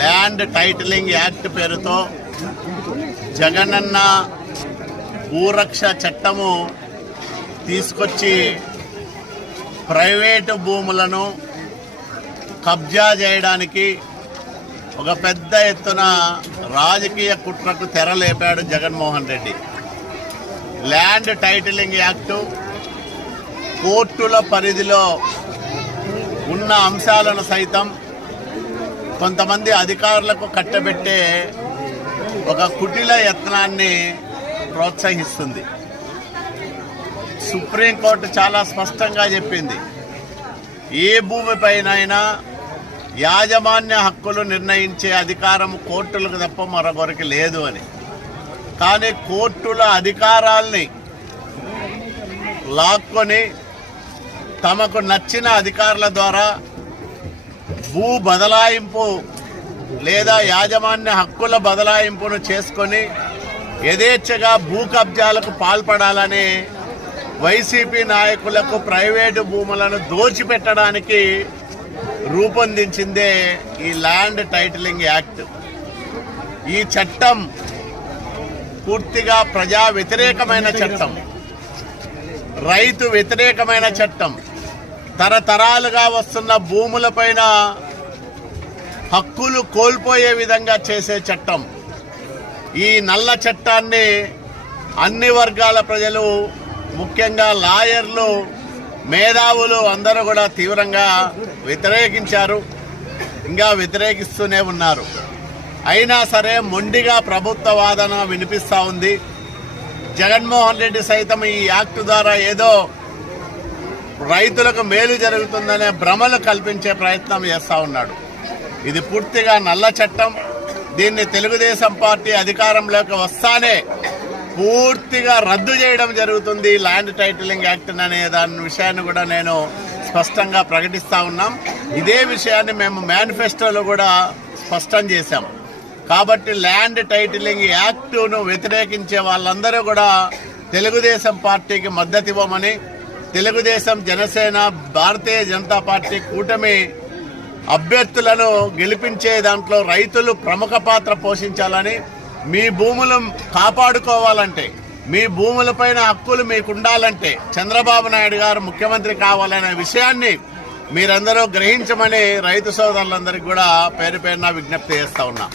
Land titling act పేరుతో జగనన్న భూరక్ష చట్టము తీసుకొచ్చి ప్రైవేటు భూములను కబ్జా చేయడానికి ఒక పెద్ద ఎత్తున రాజకీయ కుట్రకు తెరలేపాడు Jaganmohan Reddy. Land titling act కోర్టుల పరిధిలో ఉన్న అంశాలను సైతం కొంతమంది అధికారులకు కట్టబెట్టే ఒక కుటిల యత్నాన్ని ప్రోత్సహిస్తుంది. సుప్రీంకోర్టు చాలా స్పష్టంగా చెప్పింది, ఏ భూమిపైనైనా యాజమాన్య హక్కులు నిర్ణయించే అధికారం కోర్టులకు తప్ప మరొకరికి లేదు అని. కానీ కోర్టుల అధికారాల్ని లాక్కొని తమకు నచ్చిన అధికారుల ద్వారా భూ బదలాయింపు లేదా యాజమాన్య హక్కుల బదలాయింపును చేసుకొని యథేచ్ఛగా భూ కబ్జాలకు పాల్పడాలని వైసీపీ నాయకులకు ప్రైవేటు భూములను దోచిపెట్టడానికి రూపొందించిందే ఈ ల్యాండ్ టైటిలింగ్ యాక్ట్. ఈ చట్టం పూర్తిగా ప్రజా వ్యతిరేకమైన చట్టం, రైతు వ్యతిరేకమైన చట్టం, తరతరాలుగా వస్తున్న భూములపైన హక్కులు కోల్పోయే విధంగా చేసే చట్టం. ఈ నల్ల చట్టాన్ని అన్ని వర్గాల ప్రజలు, ముఖ్యంగా లాయర్లు, మేధావులు అందరూ కూడా తీవ్రంగా వ్యతిరేకించారు, ఇంకా వ్యతిరేకిస్తూనే ఉన్నారు. అయినా సరే మొండిగా ప్రభుత్వ వాదన వినిపిస్తూ ఉంది. జగన్మోహన్ రెడ్డి సైతం ఈ యాక్ట్ ద్వారా ఏదో రైతులకు మేలు జరుగుతుందనే భ్రమలు కల్పించే ప్రయత్నం చేస్తూ ఉన్నాడు. ఇది పూర్తిగా నల్ల చట్టం. దీన్ని తెలుగుదేశం పార్టీ అధికారంలోకి వస్తానే పూర్తిగా రద్దు చేయడం జరుగుతుంది ల్యాండ్ టైటిలింగ్ యాక్ట్ అనే దాని విషయాన్ని కూడా నేను స్పష్టంగా ప్రకటిస్తా ఉన్నాం. ఇదే విషయాన్ని మేము మేనిఫెస్టోలో కూడా స్పష్టం చేశాం. కాబట్టి ల్యాండ్ టైటిలింగ్ యాక్ట్ను వ్యతిరేకించే వాళ్ళందరూ కూడా తెలుగుదేశం పార్టీకి మద్దతు ఇవ్వమని, తెలుగుదేశం, జనసేన, భారతీయ జనతా పార్టీ కూటమి అభ్యర్థులను గెలిపించే దాంట్లో రైతులు ప్రముఖ పాత్ర పోషించాలని, మీ భూములు కాపాడుకోవాలంటే, మీ భూములపైన హక్కులు మీకు ఉండాలంటే చంద్రబాబు నాయుడు గారు ముఖ్యమంత్రి కావాలనే విషయాన్ని మీరందరూ గ్రహించమని రైతు సోదరులందరికీ కూడా పేరు పేరున విజ్ఞప్తి చేస్తా ఉన్నా.